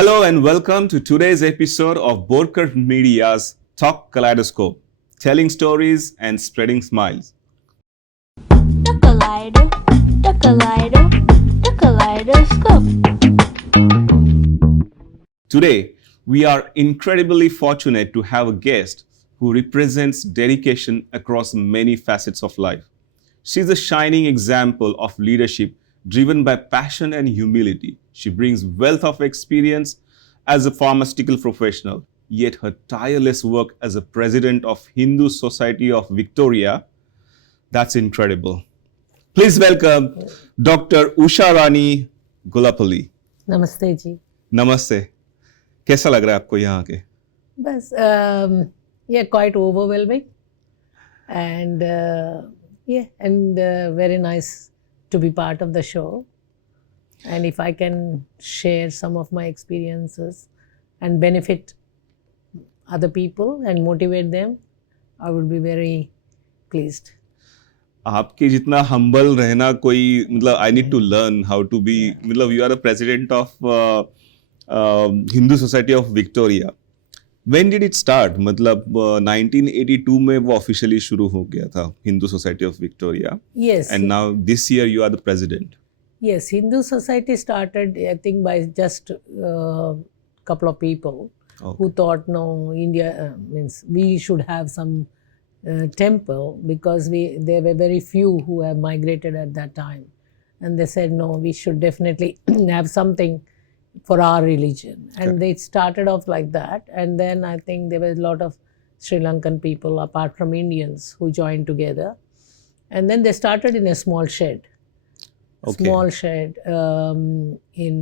Hello and welcome to today's episode of Borkert Media's Talk Kaleidoscope, telling stories and spreading smiles. The kaleidoscope. Today, we are incredibly fortunate to have a guest who represents dedication across many facets of life. She's a shining example of leadership driven by passion and humility. She brings wealth of experience as a pharmaceutical professional, yet her tireless work as a president of Hindu Society of Victoria, that's incredible. Please welcome Dr. Usha Rani Gulapalli. नमस्ते जी. नमस्ते. कैसा लग रहा है आपको यहाँ के? बस yeah, quite overwhelming and very nice to be part of the show, and if I can share some of my experiences and benefit other people and motivate them, I would be very pleased. आपके जितना humble रहना कोई मतलब I need to learn how to be मतलब you are the president of Hindu society of Victoria. When did it start? मतलब 1982 में वो officially शुरू हो गया था Hindu society of Victoria. Yes. And now this year you are the president. Yes, Hindu society started, I think, by just couple of people who thought, no, India means we should have some temple, because there were very few who have migrated at that time, and they said, no, we should definitely have something for our religion, and they started off like that, and then I think there were a lot of Sri Lankan people apart from Indians who joined together, and then they started in a small shed. Okay. Small shed in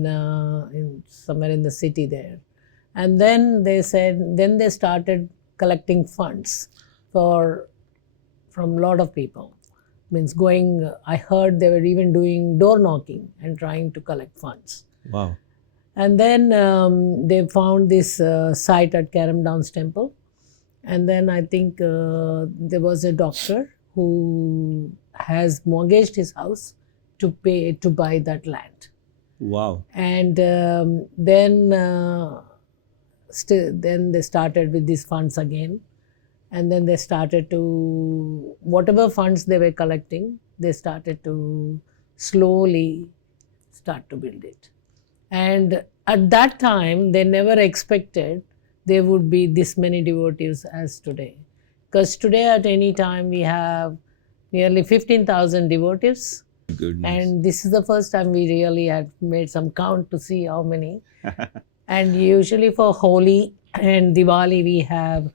somewhere in the city there, and then they said, then they started collecting funds from a lot of people. Means going, I heard they were even doing door knocking and trying to collect funds. Wow. And then they found this site at Karam Downs Temple, and then I think there was a doctor who has mortgaged his house to buy that land. Wow. And then they started with these funds again, and then they started to, whatever funds they were collecting, they started to slowly start to build it. And at that time, they never expected there would be this many devotees as today, because today at any time we have nearly 15,000 devotees. Goodness. And this is the first time we really had made some count to see how many. And usually for Holi and Diwali we have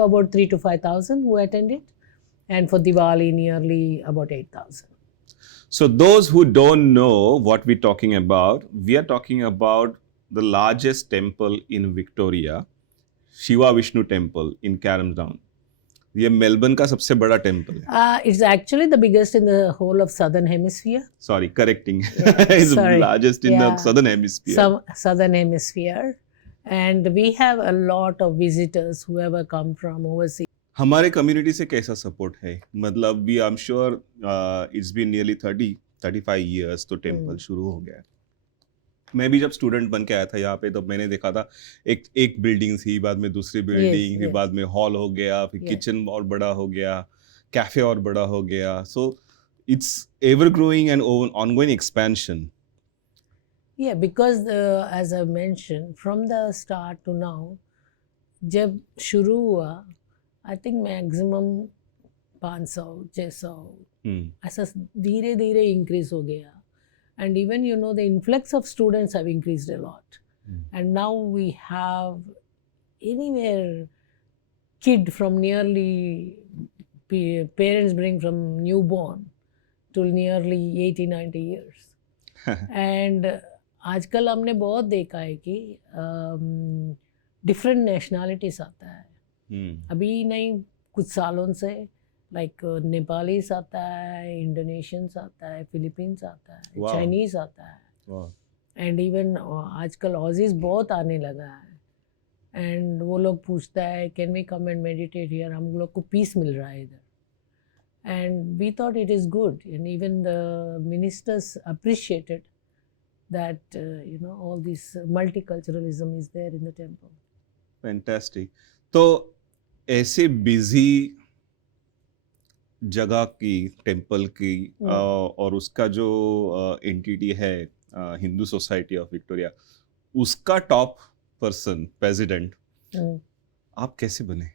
about 3,000 to 5,000 who attended, and for Diwali nearly about 8,000. So those who don't know what we're talking about, we are talking about the largest temple in Victoria, Shiva Vishnu Temple in Karam Down. ये Melbourne का सबसे बड़ा temple है. It's actually the biggest in the whole of Southern Hemisphere. Sorry, correcting. It's the largest in the Southern Hemisphere. Southern Hemisphere. And we have a lot of visitors who ever come from overseas. हमारे community से कैसा support है? मतलब we I am sure it's been nearly 35 years तो temple शुरू हो गया है. मैं भी जब स्टूडेंट बन के आया था यहाँ पे, तो मैंने देखा था एक बिल्डिंग थी, बाद में दूसरी बिल्डिंग, फिर बाद में हॉल हो गया, फिर किचन और बड़ा हो गया, कैफे और बड़ा हो गया. So it's ever growing and ongoing expansion. Yeah, because as I mentioned, from the start to now, जब शुरू हुआ, I think maximum 500, 600, ऐसा धीरे धीरे increase हो गया. And even, the influx of students have increased a lot. And now we have anywhere kid from nearly, parents bring from newborn to nearly 80, 90 years. And आजकल हमने बहुत देखा है कि डिफरेंट नेशनलिटीज आता है. अभी नहीं, कुछ सालों से लाइक नेपालीस आता है, इंडोनेशियंस आता है, फिलीपींस आता है, चाइनीज आता है, एंड इवन आजकल ऑजीज बहुत आने लगा है. एंड वो लोग पूछता है, can we come and meditate here? हम लोग को पीस मिल रहा है इधर. And we thought it is good, and even the ministers appreciated that all this multiculturalism is there in the temple. Fantastic. तो ऐसे बिजी जगह की, टेम्पल की, और उसका जो एंटिटी है, हिंदू सोसाइटी ऑफ विक्टोरिया, उसका टॉप पर्सन, प्रेसिडेंट, हम्म. आप कैसे बने?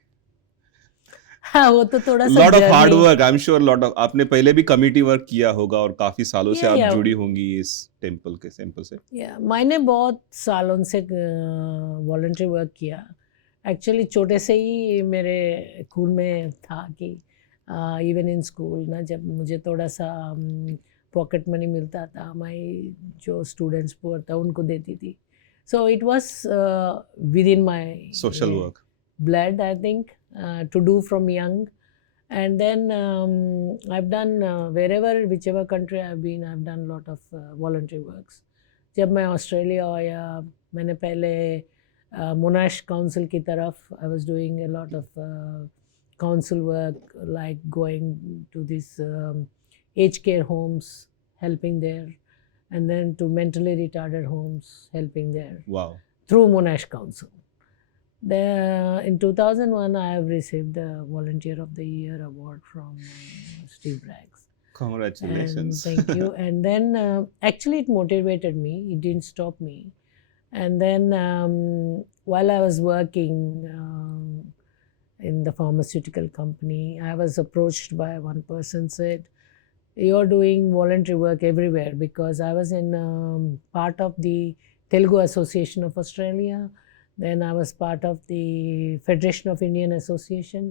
हाँ, वो तो थोड़ा सा lot of hard journey- work, I am sure. Lot of, आपने पहले भी कमिटी वर्क किया होगा और काफी सालों से Yeah, आप yeah. जुड़ी होंगी इस टेम्पल से. या मैंने बहुत सालों से वॉलंटरी वर्क किया. एक्चुअली छोटे से ही मेरे खून में था कि इवन इन स्कूल ना, जब मुझे थोड़ा सा पॉकेट मनी मिलता था, मैं जो स्टूडेंट्स पुअर था उनको देती थी. So it was with in my social work. blood, I think, to do from young. And then I've done whichever country I've been, I've done a lot of voluntary works. जब मैं Australia आया, मैंने पहले मोनाश council की तरफ, I was doing a lot of council work, like going to these aged care homes, helping there, and then to mentally retarded homes, helping there Wow. through Monash Council. In 2001, I have received the Volunteer of the Year award from Steve Braggs. Congratulations. And thank you. And then actually it motivated me. It didn't stop me. And then while I was working in the pharmaceutical company, I was approached by one person, said, "You're doing voluntary work everywhere," because I was in part of the Telugu Association of Australia. Then I was part of the Federation of Indian Association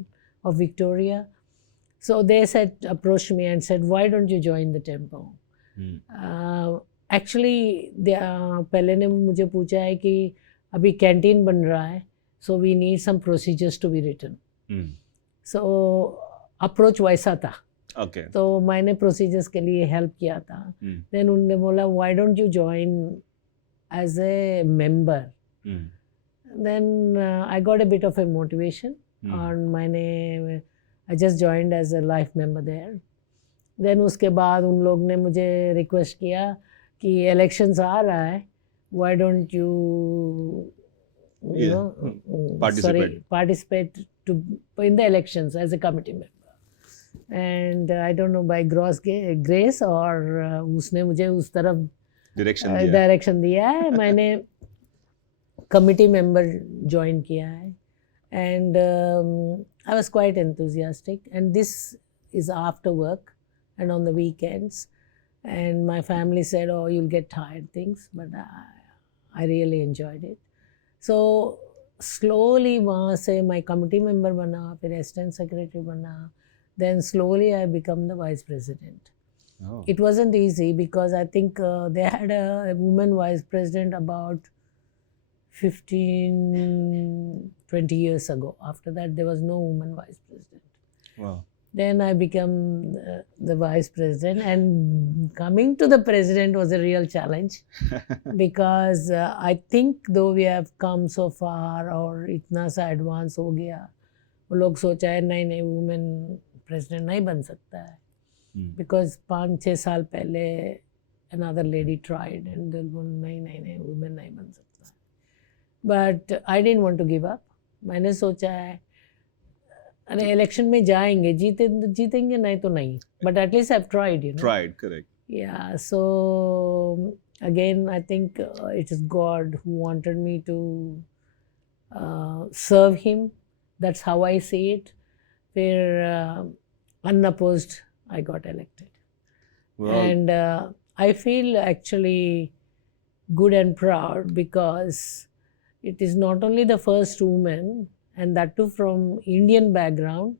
of Victoria. So they approached me and said, "Why don't you join the temple?" Actually, पहले ने मुझे पूछा है कि अभी canteen बन रहा है, so we need some procedures to be written. So approach वैसा था. Okay. तो मैंने procedures के लिए help किया था. Then उन्होंने बोला, "Why don't you join as a member?" Then I got a bit of a motivation, and I just joined as a life member there. Then उसके बाद उन लोग ने मुझे request किया कि elections आ रहा है, why don't you participate in the elections as a committee member. And I don't know, by grace or उसने मुझे उस तरफ डायरेक्शन दिया है, मैंने कमिटी मेंबर ज्वाइन किया है. And I was quite enthusiastic, and this is after work and on the weekends, and my family said, "Oh, you'll get tired things," but I really enjoyed it. So slowly वहाँ से my committee member बना, फिर assistant secretary बना, then slowly I become the vice president. Oh. It wasn't easy because I think they had a woman vice president about 15-20 years ago. After that there was no woman vice president. Wow. Then I became the vice president, and coming to the president was a real challenge because I think though we have come so far और इतना सा advance हो गया, वो लोग सोचा है नहीं वुमेन प्रेसिडेंट नहीं बन सकता है, because 5-6 साल पहले another lady tried and नहीं वुमेन नहीं बन सकता. But I didn't want to give up. मैंने सोचा है अरे इलेक्शन में जाएंगे, जीतेंगे नहीं तो नहीं, but at least I have tried, Tried, correct. Yeah, so again I think it is God who wanted me to serve him. That's how I see it. फिर unopposed I got elected. Well, And I feel actually good and proud because it is not only the first woman, and that too from Indian background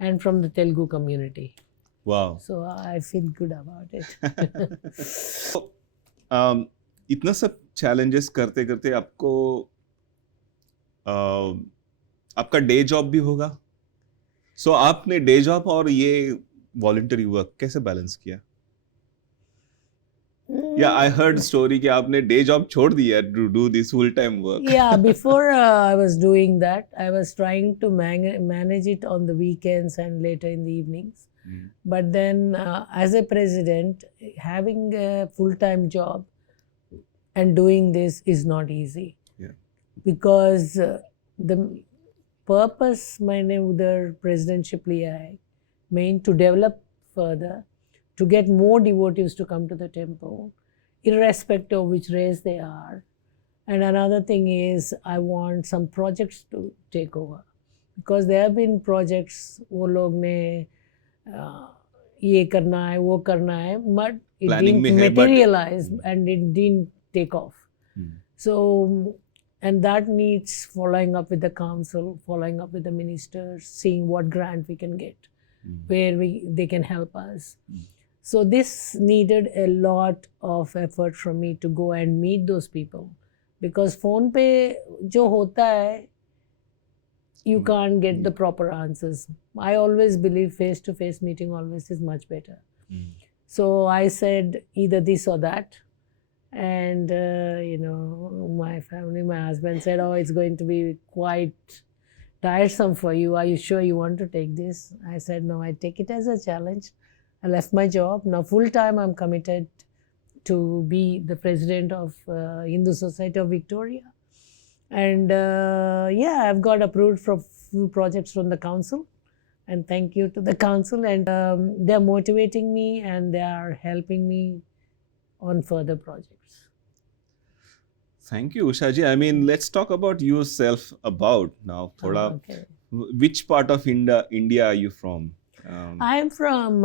and from the Telugu community. wow. So I feel good about it. इतना सब challenges करते करते आपको आपका day job भी होगा, सो आपने day job और ये वॉलंटरी वर्क कैसे बैलेंस किया? या आई हर्ड स्टोरी कि आपने डे जॉब छोड़ दिया to do this full time work. Yeah, before I was doing that, I was trying to manage it on the weekends and later in the evenings. But then as a president, having a full-time job and doing this is not easy. Yeah. Because the purpose मैंने उधर presidentship लिया है main to develop further, to get more devotees to come to the temple, irrespective of which race they are. And another thing is I want some projects to take over, because there have been projects वो लोग ने ये करना है वो करना है, but it Planning didn't में है, but- materialize and it didn't take off. So, and that needs following up with the council, following up with the ministers, seeing what grant we can get, where they can help us. So this needed a lot of effort from me to go and meet those people, because phone पे जो होता है, you can't get the proper answers. I always believe face-to-face meeting always is much better. So I said either this or that. And, my family, my husband said, oh, it's going to be quite tiresome for you. Are you sure you want to take this? I said, no, I take it as a challenge. I left my job. Now, full time, I'm committed to be the president of Hindu Society of Victoria. And I've got approved for few projects from the council. And thank you to the council. And they're motivating me and they are helping me on further projects. Thank you, Usha ji. I mean, let's talk about yourself about now. थोड़ा Okay. which part of India are you from? I'm from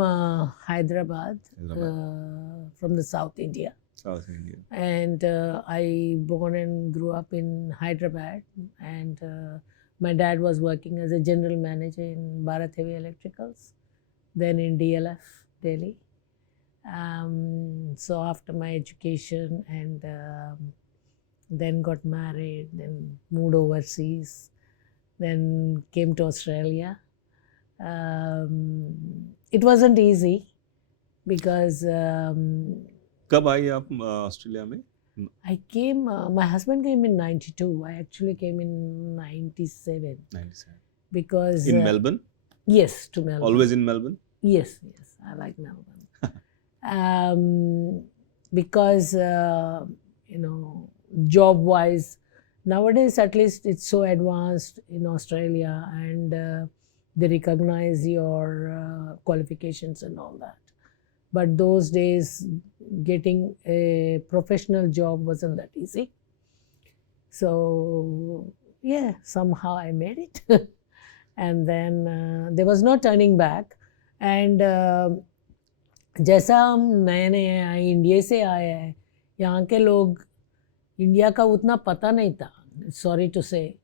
Hyderabad, Hyderabad. from the South India. South India. And I born and grew up in Hyderabad. And my dad was working as a general manager in Bharat Heavy Electricals, then in DLF, Delhi. So after my education and then got married, then moved overseas, then came to Australia. It wasn't easy because कब आई आप Australia में? I came, my husband came in 92. I actually came in 97 97. because... In Melbourne? Yes, to Melbourne. Always in Melbourne? Yes, I like Melbourne. Because, job-wise, nowadays at least it's so advanced in Australia and they recognize your qualifications and all that. But those days, getting a professional job wasn't that easy. So, somehow I made it. And then there was no turning back. And जैसा हम नए नए आए, India से आए हैं, यहाँ के लोग इंडिया का उतना पता नहीं था. सॉरी टू से,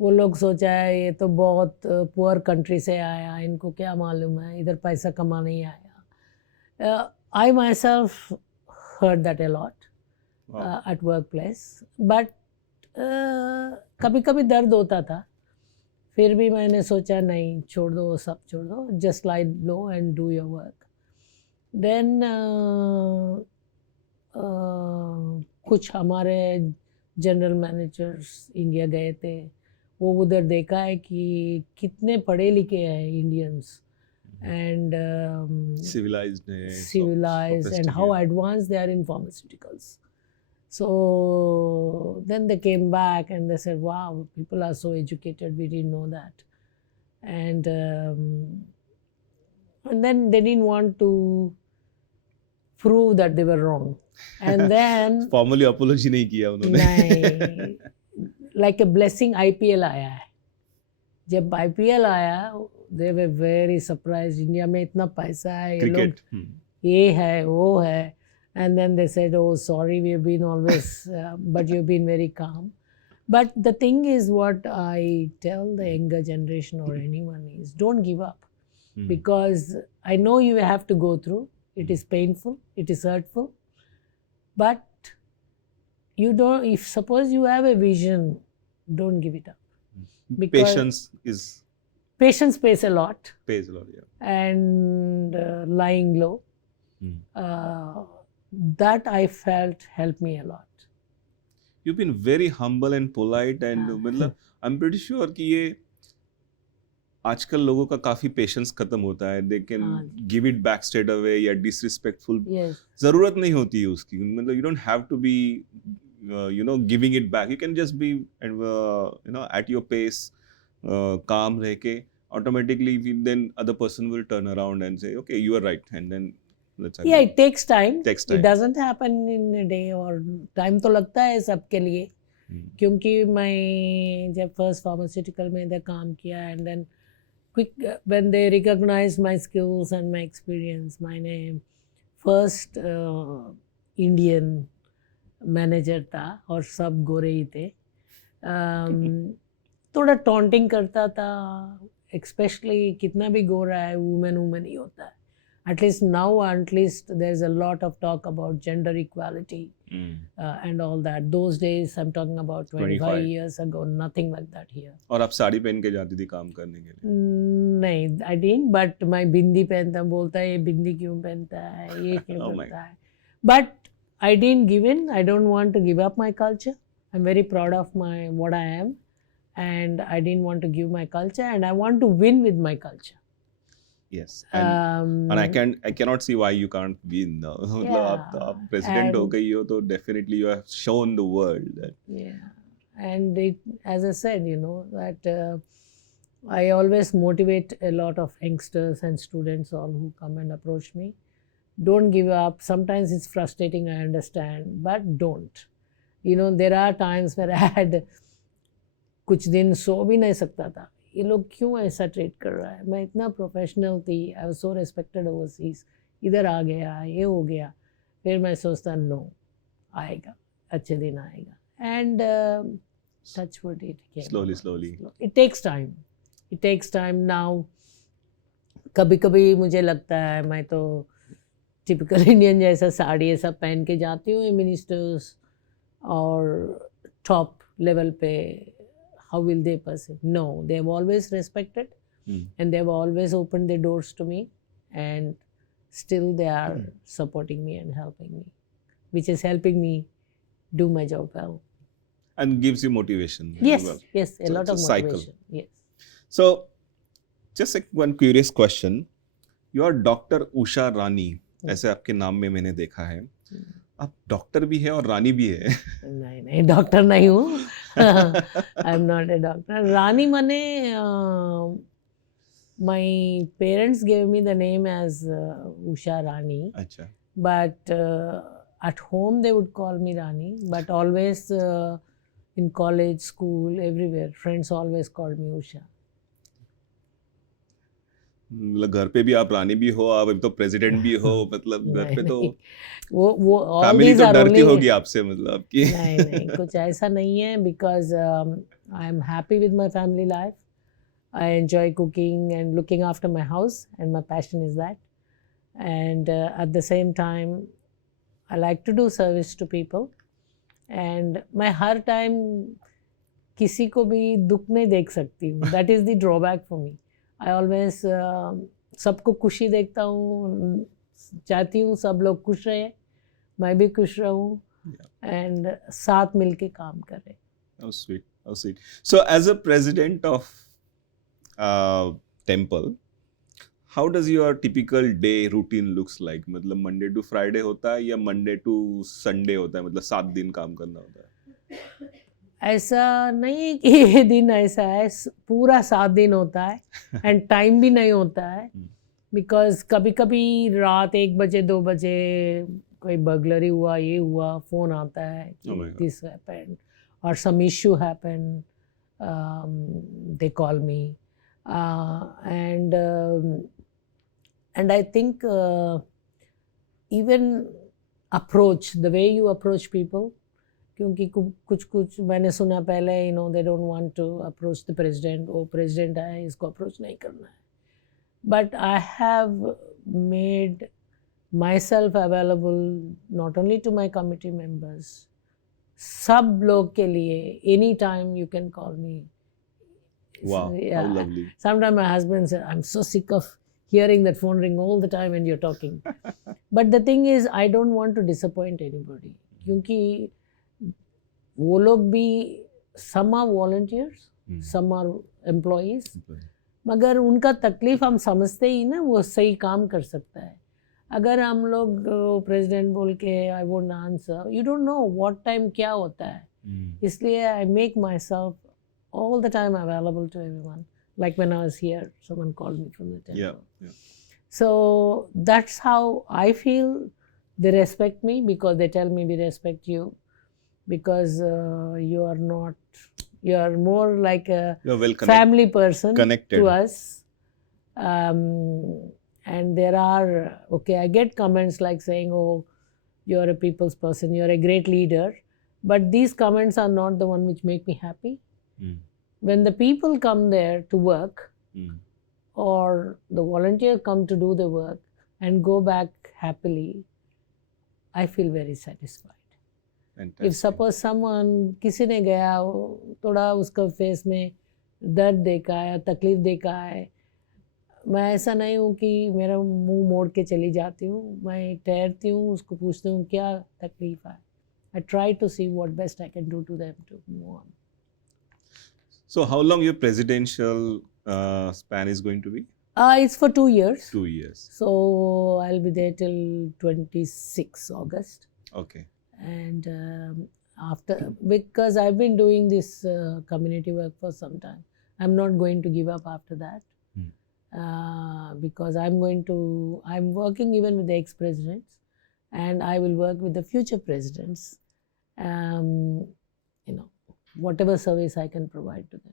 वो लोग सोचा है ये तो बहुत पुअर कंट्री से आया, इनको क्या मालूम है, इधर पैसा कमाने ही आया. I myself heard that a lot at workplace, but कभी कभी दर्द होता था. फिर भी मैंने सोचा नहीं, छोड़ दो, सब छोड़ दो, just lie low and do your work. Then कुछ हमारे जनरल मैनेजर्स इंडिया गए थे, वो उधर देखा है कि कितने पढ़े लिखे हैं Indians and civilized and how advanced they are in pharmaceuticals. So then they came back and they said, wow, people are so educated, we didn't know that. And then they didn't want to prove that they were wrong. And then formally apology नहीं किया उन्होंने. नहीं, like a blessing IPL आया है. जब IPL आया, they were very surprised. India में इतना पैसा है, ये लोग ये है वो है. And then they said, oh, sorry, we've been always, but you've been very calm. But the thing is, what I tell the younger generation or anyone is, don't give up. Because I know you have to go through. It is painful, it is hurtful. But you don't, if suppose you have a vision, don't give it up. Because patience pays a lot. Pays a lot, yeah. And lying low. That I felt helped me a lot. You've been very humble and polite and मतलब I'm pretty sure कि ये आजकल लोगों का काफी patience खत्म होता है, दे कैन हाँ। Give it back straight away या डिसरिस्पेक्टफुल Yes. जरूरत नहीं होती है उसकी, मतलब you don't have to be giving it back, you can just be at your pace, calm रह के automatically then other person will turn around and say okay you are right and then let's Yeah, it takes time. Takes It time. doesn't happen in a day, और time तो लगता है सबके लिए, क्योंकि मैं जब फर्स्ट फार्मास्यूटिकल में इधर काम किया and then quick when they recognise my skills and my experience, मैंने फर्स्ट इंडियन मैनेजर था और सब गोरे ही थे. थोड़ा टॉन्टिंग करता था, स्पेशली कितना भी गोरा है वुमेन ही होता है. At least there's a lot of talk about gender equality and all that. Those days, I'm talking about 25 years ago, nothing like that here. और आप साड़ी पहन के जाती थी काम करने के लिए? नहीं, I didn't, but मैं बिंदी पहनता, बोलता है ये बिंदी क्यों पहनता है, ये क्यों Oh my करता है. But I didn't give in. I don't want to give up my culture. I'm very proud of what I am, and I didn't want to give my culture, and I want to win with my culture. Yes. And I cannot see why you can't win now. मतलब आप president हो गई हो तो definitely you have shown the world that. Yeah, and it, as I said, that I always motivate a lot of youngsters and students all who come and approach me. Don't give up. Sometimes it's frustrating, I understand, but don't. There are times where I had कुछ दिन सो भी नहीं सकता था. ये लोग क्यों ऐसा ट्रीट कर रहा है, मैं इतना प्रोफेशनल थी, I was so respected overseas, इधर आ गया, ये हो गया. फिर मैं सोचता नो, आएगा, अच्छे दिन आएगा. And touch wood, it slowly it takes time now. कभी कभी मुझे लगता है मैं तो टिपिकल इंडियन जैसा साड़ी ये सब पहन के जाती हूँ मिनिस्टर्स और टॉप लेवल पे. How will they perceive? No, they have always respected and they have always opened their doors to me, and still they are supporting me and helping me, which is helping me do my job well. And gives you motivation. Yes, well. yes, a So lot it's of a cycle. motivation. Yes. So, just one curious question. You are Dr. Usha Rani. ऐसे आपके नाम में मैंने देखा है. आप doctor भी है और रानी भी है. नहीं, डॉक्टर नहीं हूँ. I am not a doctor. Rani माने my parents gave me the name as Usha Rani. अच्छा. But at home they would call me Rani. But always in college, school, everywhere, friends always called me Usha. मतलब घर पे भी आप रानी भी हो, आप तो प्रेसिडेंट भी हो, मतलब घर पे तो वो all फैमिली these तो are डरती only. होगी आपसे, मतलब कि नहीं, कुछ ऐसा नहीं है, because I am happy with my family life. I enjoy cooking and looking after my house, and my passion is that. And at the same time, I like to do service to people. And मैं हर time किसी को भी दुख नहीं देख सकती हूँ. That is the drawback for me. I always सबको खुशी देखता हूँ, चाहती हूँ सब लोग खुश रहे, मैं भी खुश रहूँ, and साथ मिलके काम करें. How sweet, how sweet. So, as a president of Temple, how does your typical day routine looks like? मतलब Monday to Friday होता है या Monday to Sunday होता है, मतलब 7 दिन काम करना होता है? ऐसा नहीं कि ये दिन ऐसा है, पूरा 7 दिन होता है. एंड टाइम भी नहीं होता है, बिकॉज कभी कभी रात 1 बजे 2 बजे कोई बर्गलरी हुआ, ये हुआ, फोन आता है कि दिस हैपेंड और some issue happen, they call me, and I think even approach, the way you approach people, क्योंकि कुछ मैंने सुना पहले, they don't want to approach the president, वो president है, इसको approach नहीं करना है. But I have made myself available not only to my committee members, सब लोग के लिए, anytime you can call me. Wow, yeah. How lovely. Sometimes my husband says, I'm so sick of hearing that phone ring all the time when you're talking. But the thing is, I don't want to disappoint anybody. क्योंकि वो लोग भी, some are volunteers, some are employees, मगर उनका तकलीफ हम समझते ही ना, वो सही काम कर सकता है। अगर हम लोग प्रेसिडेंट बोल के I won't answer, you don't know what time क्या होता है। इसलिए I make my self all the time available to everyone. Like when I was here, someone called me from the temple. Yeah. So that's how I feel. They respect me because they tell me we respect you because you are not, you are more like a You're well family person connected to us. And there are, okay, I get comments like saying, oh, you're a people's person, you're a great leader. But these comments are not the one which make me happy. When the people come there to work or the volunteer come to do the work and go back happily, I feel very satisfied. Fantastic. If suppose someone, किसी ने गया थोड़ा उसका face में दर्द देखा है, तकलीफ देखा है, मैं ऐसा नहीं हूँ कि मेरा मुंह मोड़ के चली जाती हूँ, मैं ठहरती हूँ, उसको पूछती हूँ क्या तकलीफ है. I try to see what best I can do to them to move on. So how long your presidential span is going to be? It's for 2 years. 2 years. So I'll be there till 26 August. Okay. And after, because I've been doing this community work for some time, I'm not going to give up after that. Because I'm working even with the ex-presidents, and I will work with the future presidents. You know, whatever service I can provide to them.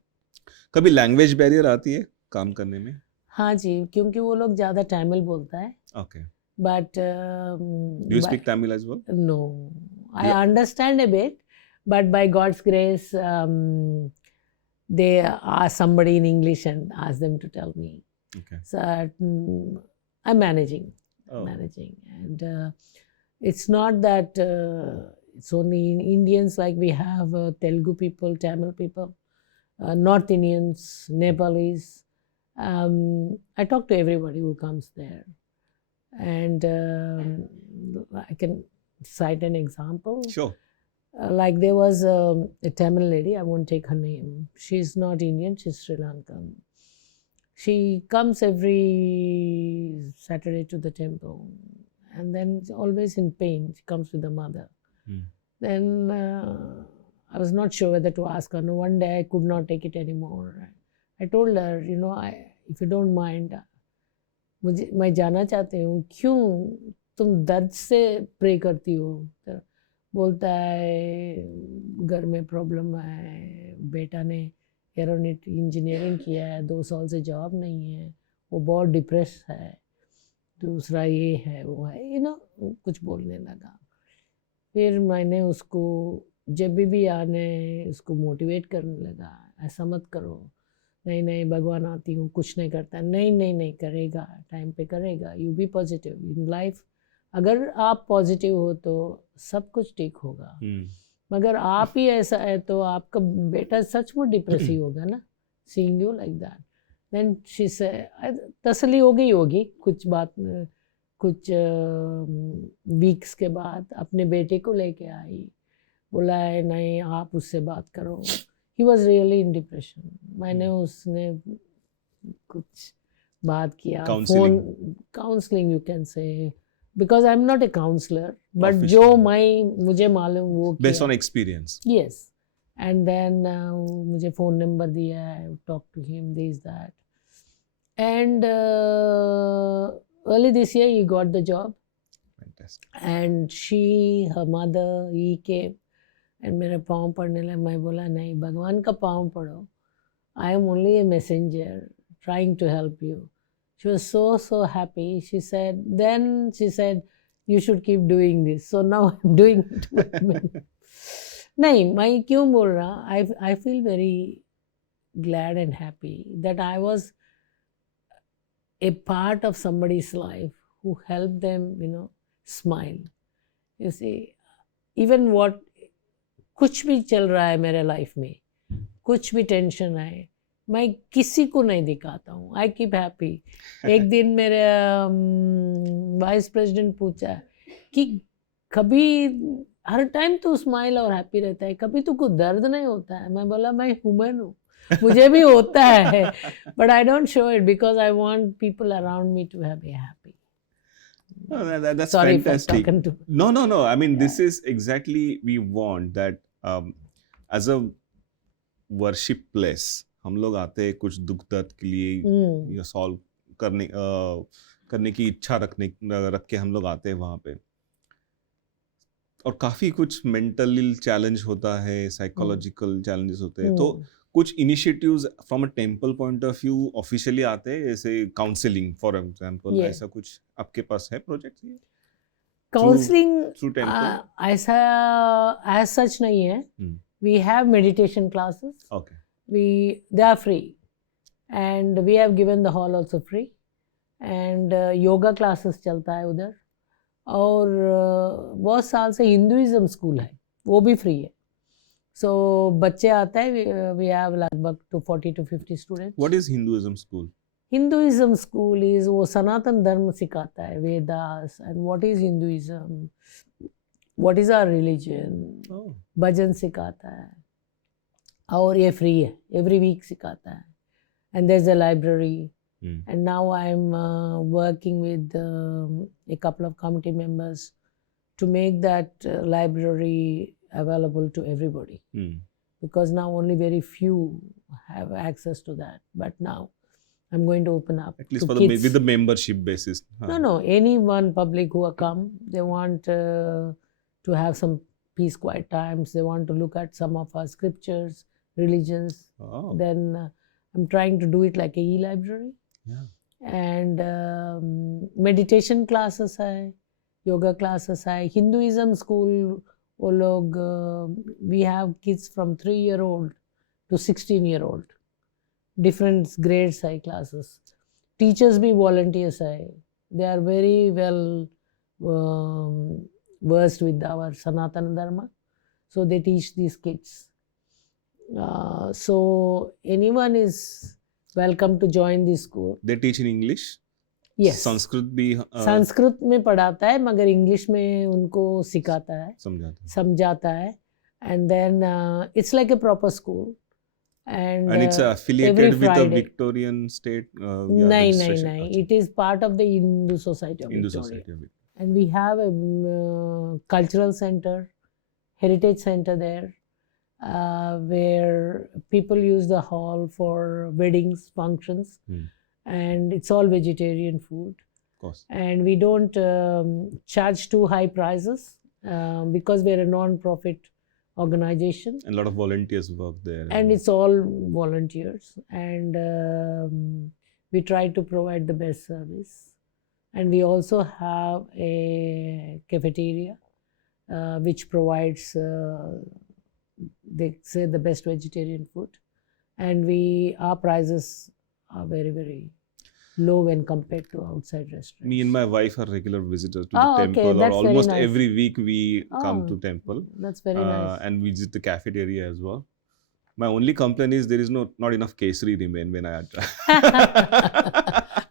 कभी language barrier आती है काम करने में? हाँ जी, क्योंकि वो लोग ज़्यादा तमिल बोलता है. Okay. But Do you speak Tamil as well? No, I understand a bit, but by God's grace, they ask somebody in English and ask them to tell me. Okay. So I'm managing, and it's not that it's only in Indians, like we have Telugu people, Tamil people, North Indians, Nepalese. I talk to everybody who comes there, and I can cite an example. Sure. Like there was a Tamil lady, I won't take her name. She's not Indian, she's Sri Lankan. She comes every Saturday to the temple, and then always in pain. She comes with the mother. Then I was not sure whether to ask her. No, one day I could not take it anymore. I told her, you know, if you don't mind, मैं जानना चाहती हूँ क्यों तुम दर्द से pray करती हो. बोलता है घर में प्रॉब्लम है, बेटा ने एरोनॉटिक इंजीनियरिंग किया है, 2 साल से जॉब नहीं है, वो बहुत डिप्रेस है, दूसरा ये है वो है, यू नो, कुछ बोलने लगा. फिर मैंने उसको जब भी आने उसको मोटिवेट करने लगा, ऐसा मत करो, नहीं नहीं भगवान आती हूँ कुछ नहीं करता, नहीं नहीं नहीं करेगा, टाइम पे करेगा, you be positive in life. अगर आप पॉजिटिव हो तो सब कुछ ठीक होगा. मगर आप ही ऐसा है तो आपका बेटा सचमुच डिप्रेसिव होगा ना, seeing you like that. Then she say तसल्ली हो गई होगी कुछ वीक्स के बाद अपने बेटे को लेके आई, बोला है नहीं आप उससे बात करो. He was really in depression. मैंने उसने कुछ बात किया, phone counselling you can say, because I'm not a counselor, but जो मुझे मालूम वो based on experience. Yes, and then मुझे phone number दिया है, talk to him, this that, and early this year he got the job. Fantastic. And her mother, he came and मेरे पाँव पड़ने लगे. मैं बोला नहीं, भगवान का पाँव पड़ो. I am only a messenger trying to help you. She was so happy. She said, you should keep doing this. So now I'm doing it. नहीं, मैं क्यों बोल रहा? I feel very glad and happy that I was a part of somebody's life who helped them, you know, smile. You see, even कुछ भी चल रहा है मेरे लाइफ में, कुछ भी टेंशन है, मैं किसी को नहीं दिखाता हूँ. I keep happy. एक दिन मेरे वाइस प्रेसिडेंट पूछा कि कभी हर टाइम तो स्माइल और हैप्पी रहता है, कभी तो कुछ दर्द नहीं होता है. मैं बोला मैं ह्यूमन हूँ, मुझे भी होता है, but I don't show it because I want people around me to be happy. No, that's Sorry for fantastic. talking too much. No. I mean, this is exactly we want that as a worship place. हम लोग आते हैं कुछ दुख दर्द के लिए Mm. या सॉल्व करने की इच्छा रख के हम लोग आते हैं वहाँ पे, और काफी कुछ मेंटल चैलेंज होता है, साइकोलॉजिकल चैलेंजेस होते हैं, तो कुछ initiatives from a temple point of view officially आते हैं, जैसे काउंसलिंग फॉर एग्जांपल, Yeah. ऐसा कुछ आपके पास है प्रोजेक्ट? Counseling through temple? ऐसा as such नहीं है. We have meditation classes. Okay. They are free, and we have given the hall also free, and yoga classes चलता है उधर, और बहुत साल से हिंदुइज्म स्कूल है, वो भी फ्री है. So बच्चे आते हैं, we have लगभग 40 to 50 students. What is Hinduism school? Hinduism school is वो सनातन धर्म सिखाता है, Vedas, and what is Hinduism, what is our religion, भजन सिखाता है, और ये फ्री है, every week सिखाता है, and there's a library. And now I'm working with a couple of committee members to make that library available to everybody, because now only very few have access to that. But now I'm going to open up At least to for kids. with the membership basis. No, anyone public who are come, they want to have some peace, quiet times. They want to look at some of our scriptures, religions. Oh. Then I'm trying to do it like a e-library. Yeah. And meditation classes है, yoga classes है, Hinduism school, वो लोग we have kids from 3-year-old to 16-year-old, different grades है classes. Teachers भी volunteers है, they are very well versed with our Sanatana Dharma, so they teach these kids. So anyone is welcome to join this school. They teach in English? Yes. Sanskrit भी संस्कृत में पढ़ाता है, मगर English में उनको सिखाता है, समझाता है. And then it's like a proper school. And it's affiliated with the Victorian state? नहीं. It is part of the Hindu Society of Victoria. And we have a cultural center, heritage center there, where people use the hall for weddings, functions, and it's all vegetarian food. Of course. And we don't charge too high prices because we're a non-profit organization. And a lot of volunteers work there. And it's all volunteers. And we try to provide the best service. And we also have a cafeteria which provides they say the best vegetarian food, and our prices are very, very low when compared to outside restaurants. Me and my wife are regular visitors to the temple, okay. That's or almost very nice. every week we come to temple. That's very nice. And we visit the cafeteria as well. My only complaint is there is not enough kesari remain when I try.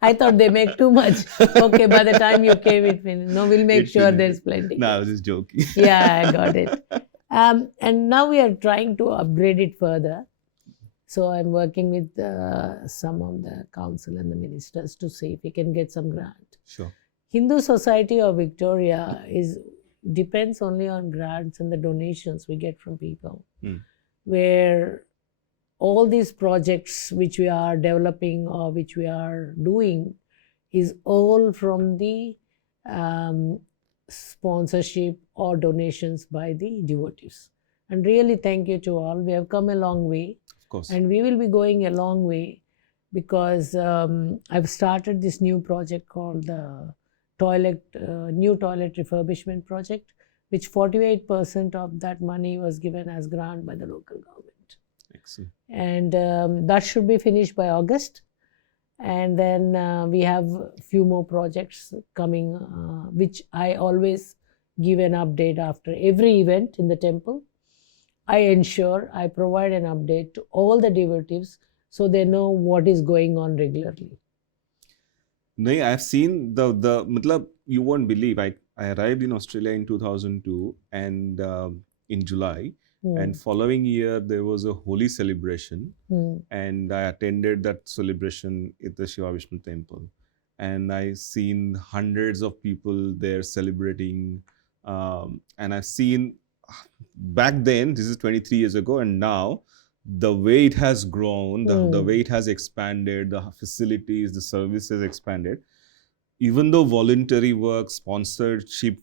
I thought they make too much. Okay, by the time you came, it finished. No, we'll make sure there's plenty. No, I was just joking. Yeah, I got it. And now we are trying to upgrade it further. So I'm working with some of the council and the ministers to see if we can get some grant. Sure. Hindu Society of Victoria depends only on grants and the donations we get from people, where all these projects which we are developing or which we are doing is all from the sponsorship or donations by the devotees. And really thank you to all. We have come a long way. Of course. And we will be going a long way, because I've started this new project called the new toilet refurbishment project, which 48% of that money was given as grant by the local government. Excellent. And that should be finished by August. And then we have a few more projects coming, which I always give an update after every event in the temple. I provide an update to all the devotees so they know what is going on regularly. No, I've seen matlab, you won't believe, I arrived in Australia in 2002, and in July, And following year, there was a holy celebration. Hmm. And I attended that celebration at the Shiva Vishnu temple. And I seen hundreds of people there celebrating. And I've seen back then, this is 23 years ago, and now the way it has grown, the way it has expanded, the facilities, the services expanded. Even though voluntary work, sponsorship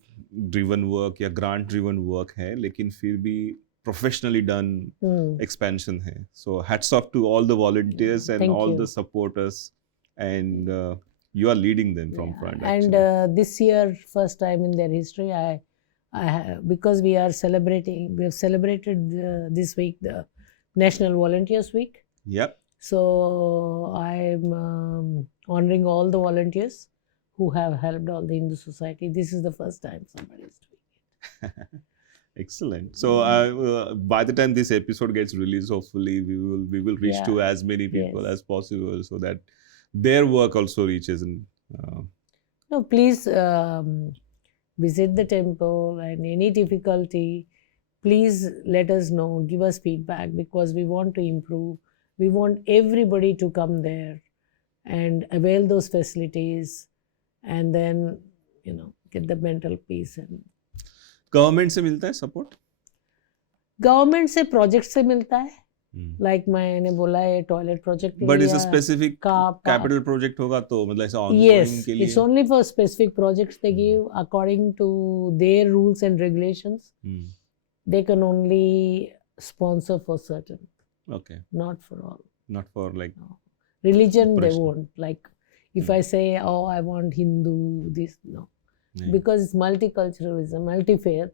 driven work या grant driven work है, लेकिन फिर भी professionally done expansion है. So hats off to all the volunteers and Thank all you. the supporters, and you are leading them from front. And actually. this year, first time in their history, because we have celebrated this week the National Volunteers Week. Yep. So I'm honoring all the volunteers who have helped all the Hindu society. This is the first time somebody is doing it. Excellent. So by the time this episode gets released, hopefully we will reach to as many people Yes. as possible, so that their work also reaches. And No, please visit the temple, and any difficulty, please let us know, give us feedback, because we want to improve. We want everybody to come there and avail those facilities, and then, get the mental peace. And government से मिलता है support? Government से project से मिलता है, like मैंने बोला है toilet project. But it's a specific capital project होगा तो मतलब ऐसा Yes, ऑनगोइंग के लिए. it's only for specific projects they give according to their rules and regulations. They can only sponsor for certain, Okay, not for all. not for like. Religion they Operational. won't. Like if I say, oh, I want Hindu, this, no. नहीं. Because it's multiculturalism, multi-faith,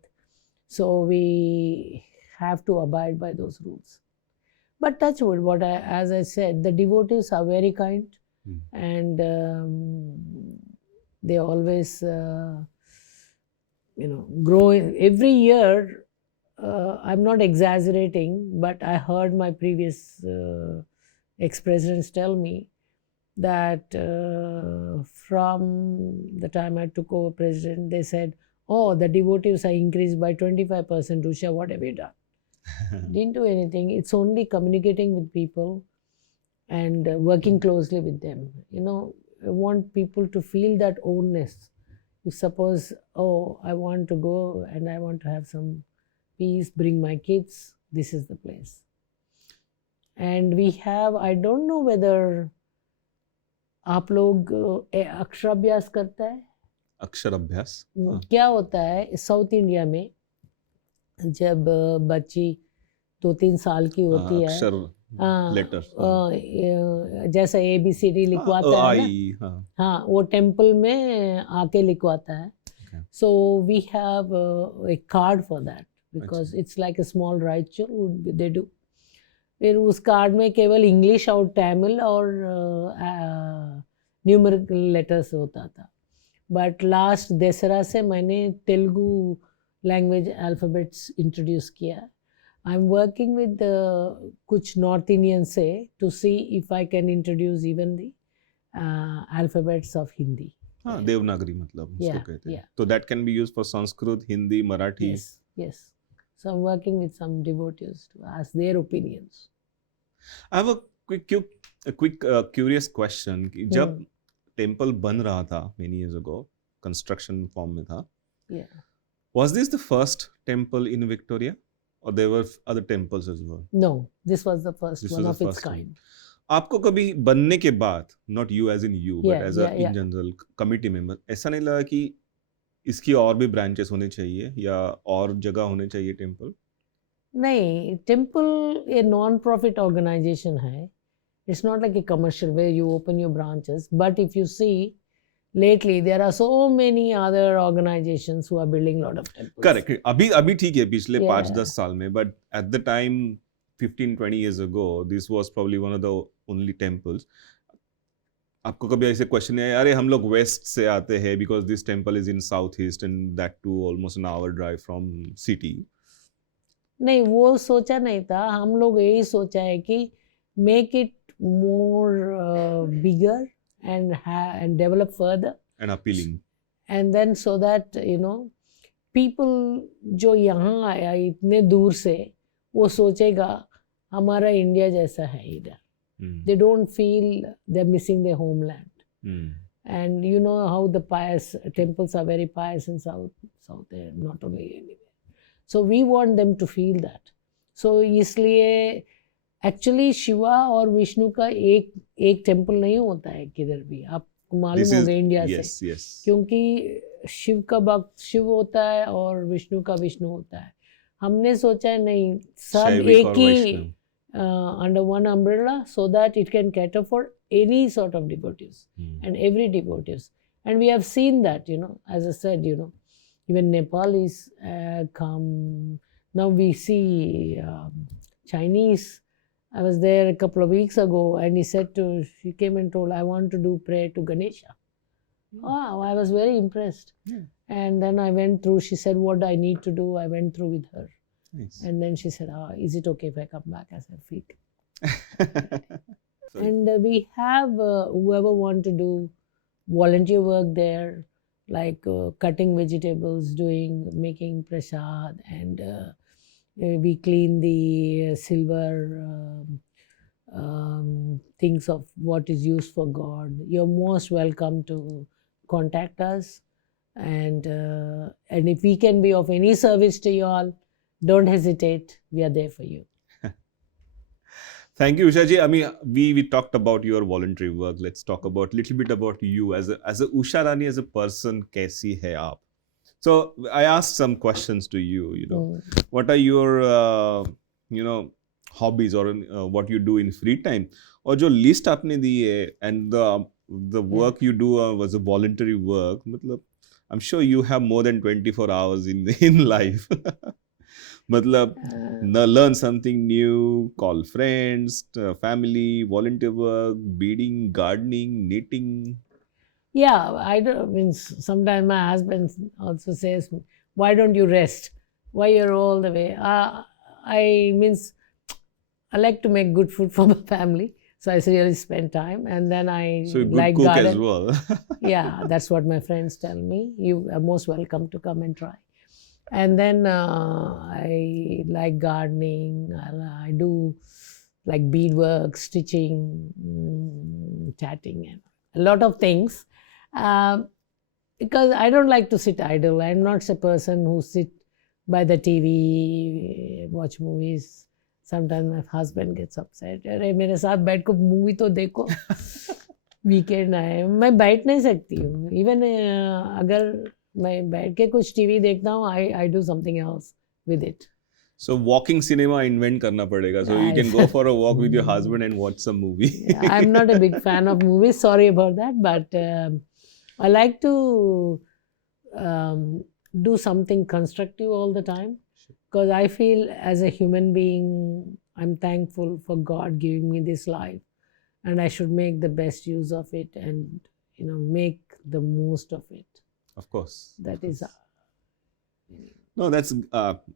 so we have to abide by those rules. But touch wood, as I said, the devotees are very kind, and they always, grow. Every year, I'm not exaggerating, but I heard my previous ex-presidents tell me that from the time I took over president, they said, oh, the devotees are increased by 25%. Usha, what have you done? Didn't do anything. It's only communicating with people and working closely with them. I want people to feel that ownness. If suppose, oh, I want to go and I want to have some peace, bring my kids, this is the place. And we have, I don't know whether आप लोग अक्षराभ्यास करता है? अक्षर अभ्यास क्या होता है south India में, जब बच्ची 2-3 साल की होती है, अक्षर लेटर जैसा ABCD लिखवाता है ना, हाँ, वो टेम्पल में आके लिखवाता है. So we have a card for that, because it's like a small ritual they do. फिर उस कार्ड में केवल इंग्लिश और तमिल और न्यूमेरिकल लेटर्स होता था. बट लास्ट दशहरा से मैंने तेलुगु लैंग्वेज अल्फ़ाबेट्स इंट्रोड्यूस किया. आई एम वर्किंग विद कुछ नॉर्थ इंडियन से to see if I can introduce even the alphabets of Hindi. हाँ, देवनागरी मतलब उसको कहते हैं. तो that can be used for Sanskrit, Hindi, Marathi. Yes. So I'm working with some devotees to ask their opinions. I have a quick curious question. कि जब temple बन रहा था many years ago, construction form में था. Yeah. Was this the first temple in Victoria, or there were other temples as well? No, this was the first one of its kind. आपको कभी बनने के बाद, not you as in you, but as a in general committee member, ऐसा नहीं लगा कि इसकी और भी ब्रांचेस होने चाहिए या और जगह होने चाहिए टेम्पल? नहीं, temple a non profit organisation है. It's not like a commercial way you open your branches. But if you see lately there are so many other organizations who are building lot of temples. Correct. अभी ठीक है पिछले 5-10 साल में, but at the time 15-20 years ago this was probably one of the only temples. आपको कभी ऐसे question है, अरे हम लोग वेस्ट से आते हैं because this temple is in south east and that too almost an hour drive from city? नहीं, वो सोचा नहीं था. हम लोग यही सोचा है कि make it more bigger and develop further and appealing, and then so that people जो यहाँ आया इतने दूर से, वो सोचेगा हमारा इंडिया जैसा है इधर. They don't feel they're missing their homeland. And you know how the pious temples are very pious in south there, not only anywhere. So we want them to feel that. So इसलिए actually Shiva और विष्णु का एक temple नहीं होता है किधर भी. आपको मालूम होगा इंडिया से, क्योंकि शिव का भक्त शिव होता है और विष्णु का विष्णु होता है. हमने सोचा है नहीं, सब एक ही under one umbrella, so that it can cater for any sort of devotees and every devotees. And we have seen that, you know, as I said, you know, even Nepalis come. Now we see Chinese. I was there a couple of weeks ago, and she came and told, I want to do prayer to Ganesha. Wow, I was very impressed. And then I went through, she said what I need to do. I went through with her. Nice. And then she said, is it okay if I come back? I said, "Feek." And we have whoever want to do volunteer work there, like cutting vegetables, making prasad, and we clean the silver things of what is used for God. You're most welcome to contact us, and if we can be of any service to you all, don't hesitate. We are there for you. Thank you, Usha ji. I mean, we talked about your voluntary work. Let's talk about little bit about you as a Usha Rani, as a person. कैसी है आप? So I asked some questions to you. You know, what are your hobbies or what you do in free time? और जो list आपने दी है and the work you do was a voluntary work. मतलब I'm sure you have more than 24 hours in life. मतलब learn something new, call friends, family, volunteer work, beading, gardening, knitting. Yeah, I don't mean sometimes my husband also says, why don't you rest? Why you're all the way? I like to make good food for my family, so I really spend time, and then I so good like cook garden as well. Yeah, that's what my friends tell me. You are most welcome to come and try. And then I like gardening. I do like beadwork, stitching, chatting, and a lot of things. Because I don't like to sit idle. I'm not a person who sit by the TV, watch movies. Sometimes my husband gets upset. अरे मेरे साथ बैठ को movie तो देखो. Weekend आए, मैं बैठ नहीं सकती हूँ. इवन अगर मैं बैठ के कुछ टीवी देखता हूँ, I do something else with it. So walking cinema invent करना पड़ेगा. So you can go for a walk with your husband and watch some movie. Yeah, I'm not a big fan of movies. Sorry about that, but I like to do something constructive all the time, because I feel as a human being, I'm thankful for God giving me this life, and I should make the best use of it and make the most of it. Of course. That is. No, that's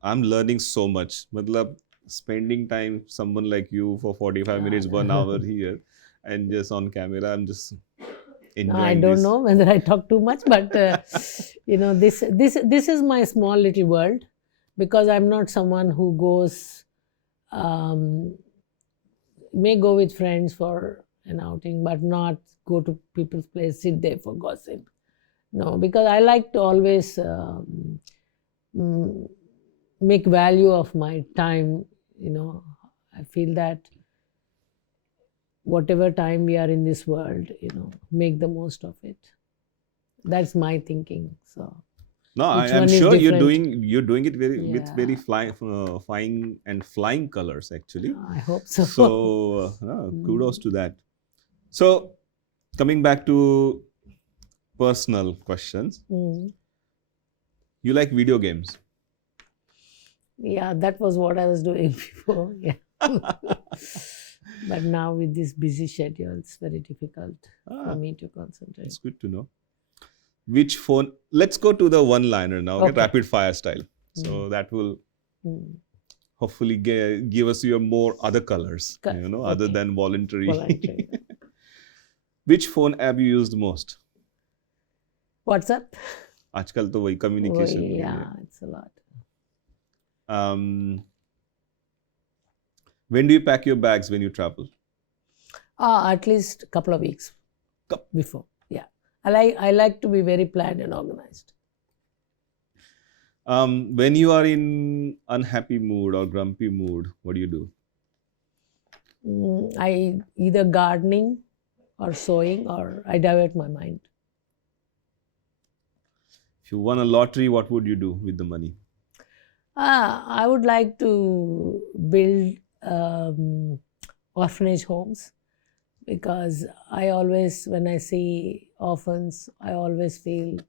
I'm learning so much. Matlab, spending time someone like you for 45 minutes, 1 hour here, and just on camera, I'm just enjoying. I don't know whether I talk too much, but this is my small little world, because I'm not someone who goes. May go with friends for an outing, but not go to people's place, sit there for gossip. No, because I like to always make value of my time. I feel that whatever time we are in this world, make the most of it. That's my thinking. So no, I'm sure you're doing it with very flying and flying colors actually. I hope so. So kudos to that. So coming back to personal questions. You like video games? Yeah, that was what I was doing before. Yeah. But now with this busy schedule, it's very difficult for me to concentrate. It's good to know. Which phone? Let's go to the one-liner now, okay? Rapid fire style. So that will hopefully give us your more other colors, other than voluntary. Which app have you used most? WhatsApp. आजकल तो वही communication. Yeah, it's a lot. When do you pack your bags when you travel? At least a couple of weeks before. Yeah, I like to be very planned and organized. When you are in unhappy mood or grumpy mood, what do you do? I either gardening or sewing, or I divert my mind. If you won a lottery, what would you do with the money? I would like to build orphanage homes, because I always, when I see orphans, I always feel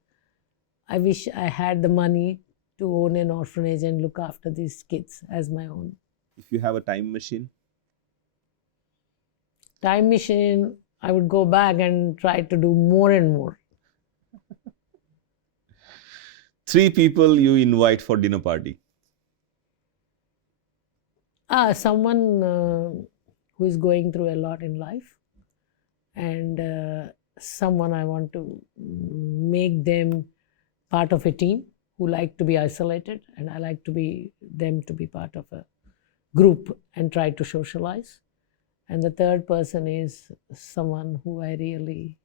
I wish I had the money to own an orphanage and look after these kids as my own. If you have a time machine, Time machine, I would go back and try to do more and more. 3 people you invite for dinner party. Someone who is going through a lot in life, and someone I want to make them part of a team who like to be isolated, and I like to be them to be part of a group and try to socialize. And the third person is someone who I really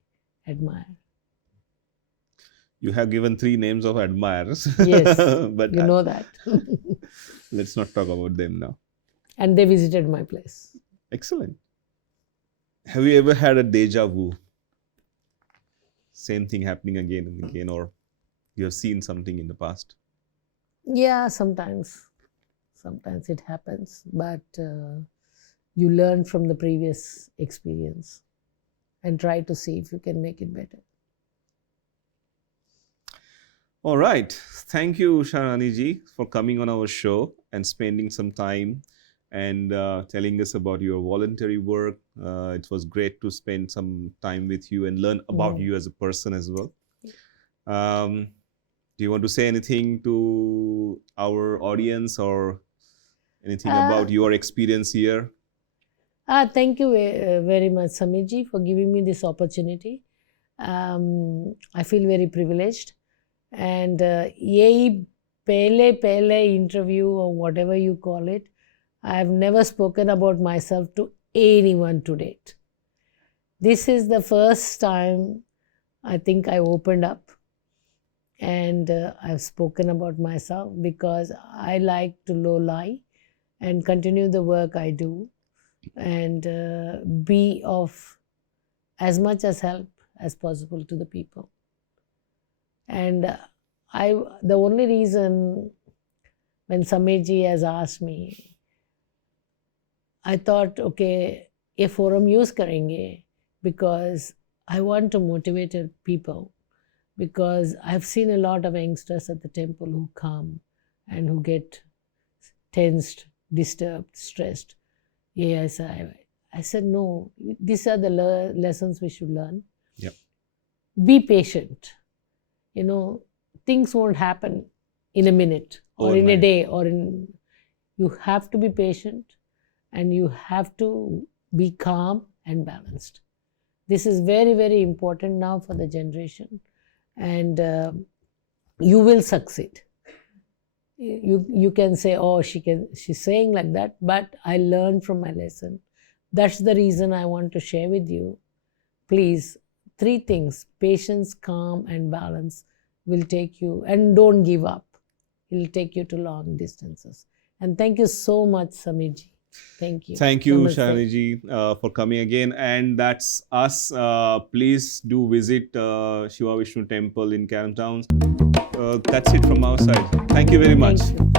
admire. You have given 3 names of admirers. Yes, but you know that. let's not talk about them now. And they visited my place. Excellent. Have you ever had a deja vu? Same thing happening again and again, or you have seen something in the past? Yeah, sometimes it happens, but you learn from the previous experience and try to see if you can make it better. All right. Thank you, Sharani ji, for coming on our show and spending some time and telling us about your voluntary work. It was great to spend some time with you and learn about you as a person as well. Do you want to say anything to our audience or anything about your experience here? Thank you very much, Sameerji, for giving me this opportunity. I feel very privileged. And यही पहले interview or whatever you call it, I have never spoken about myself to anyone to date. This is the first time I think I opened up and I've spoken about myself, because I like to low lie and continue the work I do and be of as much as help as possible to the people. And the only reason when Sameerji has asked me, I thought, okay, a forum use karenge, because I want to motivate people, because I've seen a lot of youngsters at the temple who come and who get tensed, disturbed, stressed. Yes, I said, no, these are the lessons we should learn. Yep. Be patient. You know, things won't happen in a minute or in a day or in. You have to be patient and you have to be calm and balanced. This is very, very important now for the generation, and you will succeed. You can say, oh, she's saying like that, but I learned from my lesson. That's the reason I want to share with you. Please, 3 things: patience, calm, and balance will take you, and don't give up. It will take you to long distances. And thank you so much, Sameerji. Thank you. Thank you, Namaste. Sharani ji, for coming again. And that's us. Please do visit Shiva Vishnu Temple in Karam Town. That's it from our side. Thank you very much. Thank you.